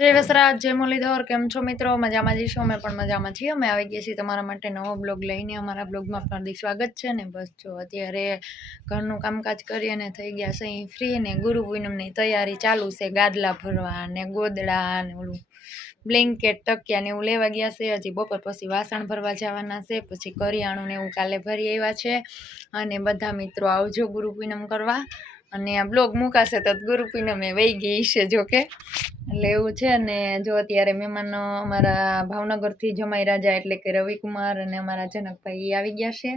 જય વસરાજ, જય મુરલીધર, કેમ છો મિત્રો? મજામાં જઈશું, અમે પણ મજામાં છીએ. અમે આવી ગયા છીએ તમારા માટે નવો બ્લોગ લઈને. અમારા બ્લોગમાં હાર્દિક સ્વાગત છે ને. બસ જો અત્યારે ઘરનું કામકાજ કરી અને થઈ ગયા છે ફ્રી ને ગુરુ પૂનમની તૈયારી ચાલુ છે. ગાદલા ભરવા ને ગોદડા ને ઓલું બ્લેન્કેટ તકિયા ને એવું લેવા ગયા છે. હજી બપોર પછી વાસણ ભરવા જવાના છે, પછી કરિયાણું ને એવું કાલે ભરી આવ્યા છે. અને બધા મિત્રો આવજો ગુરુ પૂનમ કરવા. અને આ બ્લોગ મુકાશે તો ગુરુ પૂનમે વહી ગઈ છે જોકે, એટલે એવું છે. ને જો અત્યારે મહેમાનો અમારા ભાવનગરથી જમાઈ રાજા એટલે કે રવિકુમાર અને અમારા જનકભાઈ આવી ગયા છે.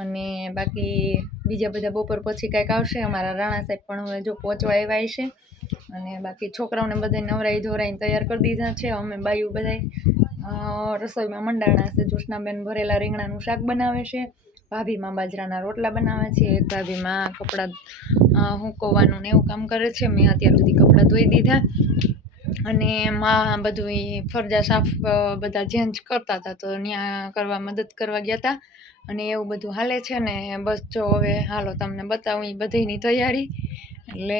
અને બાકી બીજા બધા બપોર પછી કાંઈક આવશે. અમારા રાણા સાહેબ પણ હવે જો પહોંચવા આવ્યા છે. અને બાકી છોકરાઓને બધા નવરાઈ ધોરાઈને તૈયાર કરી દીધા છે. અમે બાયું બધા રસોઈમાં મંડાણા છે. જ્યોત્સનાબેન ભરેલા રીંગણાનું શાક બનાવે છે, ભાભીમાં બાજરાના રોટલા બનાવે છે, એક ભાભીમાં કપડાં હુંકવવાનું ને એવું કામ કરે છે. મેં અત્યાર સુધી કપડાં ધોઈ દીધા અને માં બધું ફરજા સાફ બધા ચેન્જ કરતા હતા તો ત્યાં કરવા મદદ કરવા ગયા હતા. અને એવું બધું હાલે છે ને. બસ જો હવે હાલો તમને બતાવું એ બધીની તૈયારી. એટલે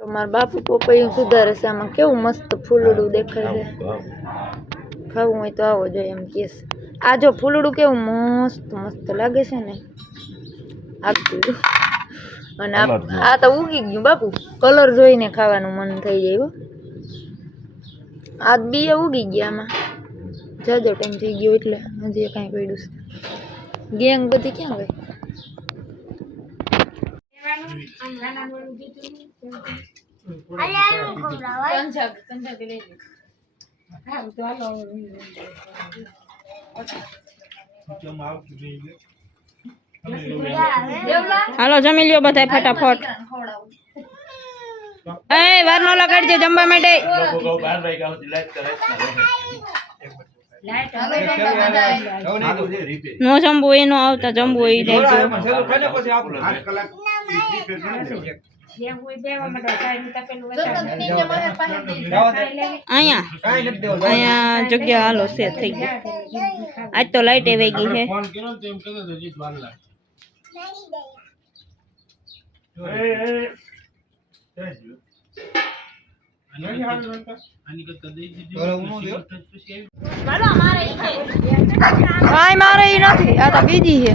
તો મારા બાપુ પપૈયું સુધારે છે. આમાં કેવું મસ્ત ફૂલડું દેખાય છે. ખાવું હોય તો આવો જોઈએ એમ કે છે. આ જો ફૂલડું કેવું મસ્ત મસ્ત લાગે છે ને. આપતું અને આ તો ઉગી ગયું બાપુ. કલર જોઈને ખાવાનું મન થઈ જાય. આ બી ઉગી ગયા. આમાં જાજો ટાઈમ થઈ ગયો એટલે હજી કાંઈ પડ્યું છે. ગેંગ બધી ક્યાં ગઈ? હાલો જમી લ્યો બધા ફટાફટ. એ વાર નો લગાડજે જમવા માટે. નો જમવું એ નો આવતા, જમવું એ જાય. અહીંયા જગ્યા હાલો સેટ થઈ ગઈ. આજ તો લાઈટ આવી ગઈ છે. કાંઈ મારે ઈ નથી, આ તો બીજી છે.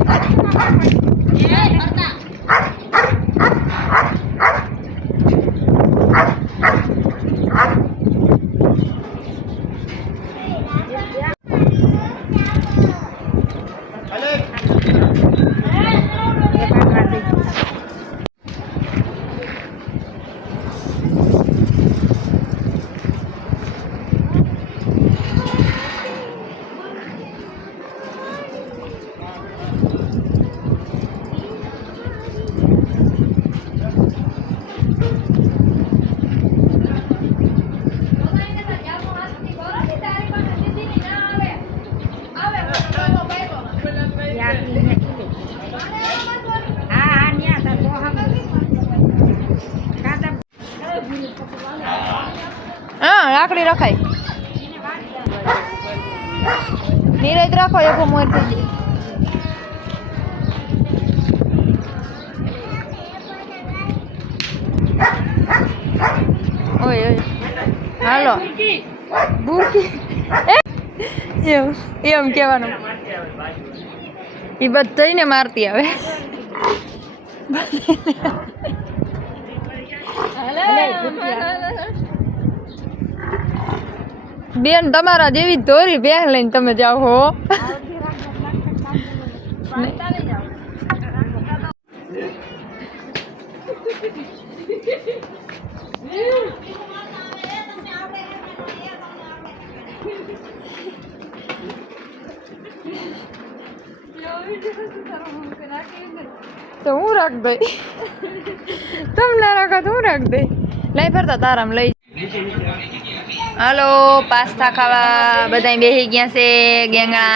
હા લાકડી રખાય. નીરજ રાખો એકો મોર થઈ જાય. ઓય ઓય હાલો બુકી એમ કહેવાનું. એ બધાને મારતી આવે. બેન તમારા જેવી ધોરી બેહ લઈને તમે જાઓ હો. તો હું રાખ દઈ. તમે ના રાખો તો હું રાખ દઈ. લઈ ફરતા તારામ લઈ. હાલો પાસ્તા ખાવા બધા બેસી ગયા છે. ગેંગા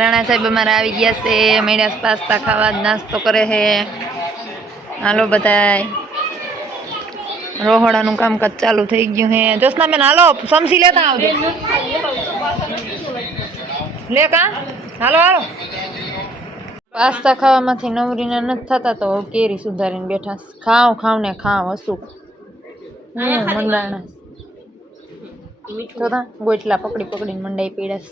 રાણા સાહેબ અમારા આવી ગયા છે. મેળાસ પાસ્તા ખાવા નાસ્તો કરે છે. હાલો બધા રોહડાનું કામકાજ ચાલુ થઈ ગયું છે. જ્યોત્સનાબેન હાલો સમસી લેતા આવજો. લે કા હાલો હાલો. પાસ્તા ખાવામાંથી નવરીને નથી થતા તો કેરી સુધારીને બેઠા. ખાવ ખાવ ને ખાવ હસું. મંડાણા તો તા ગોટલા પકડી પકડીને મંડાઈ પીડસ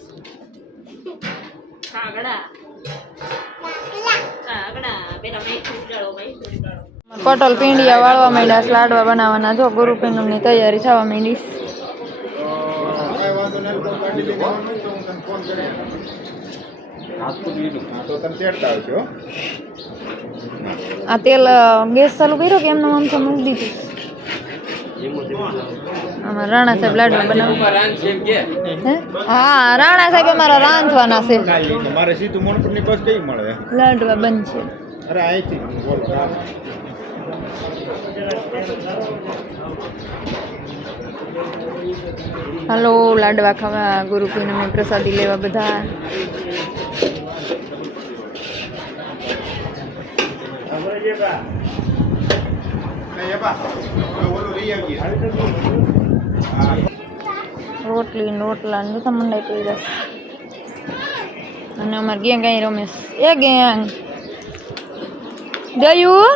પટોલ પીંડિયા વાળવા માંડ્યા લાડવા બનાવવાના જો ગુરુ પૂનમની તૈયારી થવા માંડી આ તેલ ગેસ ચાલુ કર્યો કે એમનું આમ તો મૂકી દીધું અમારા રાણા સાહેબ લાડવા બનાવવા હા રાણા સાહેબ અમારા રાંધવાના છે મારે સીધું મોનપુરની બસ કઈ મળે લાડવા બંધ છે અરે અહીંથી હાલો લાડવા ખાવા ગુરુ પૂનમની પ્રસાદી લેવા બધા રોટલી ને રોટલા ને બધા મંડાઈ પડી જશે અને અમારે ગેંગ અહીં રમેશ એ ગેંગ ગયું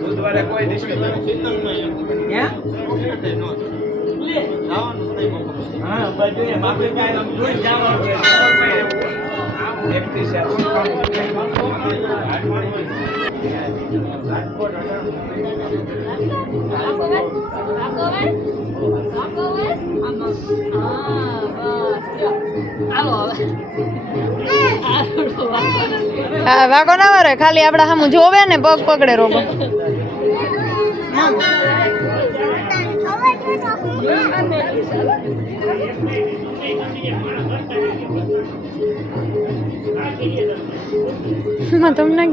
બુધવારે કોઈ ડિસ્કશન હા બધું માફી કાય જોઈ જવાનું છે હા વાગો ના વરે ખાલી આપડા સામું જોવે ને પગ પકડે રોગો તમને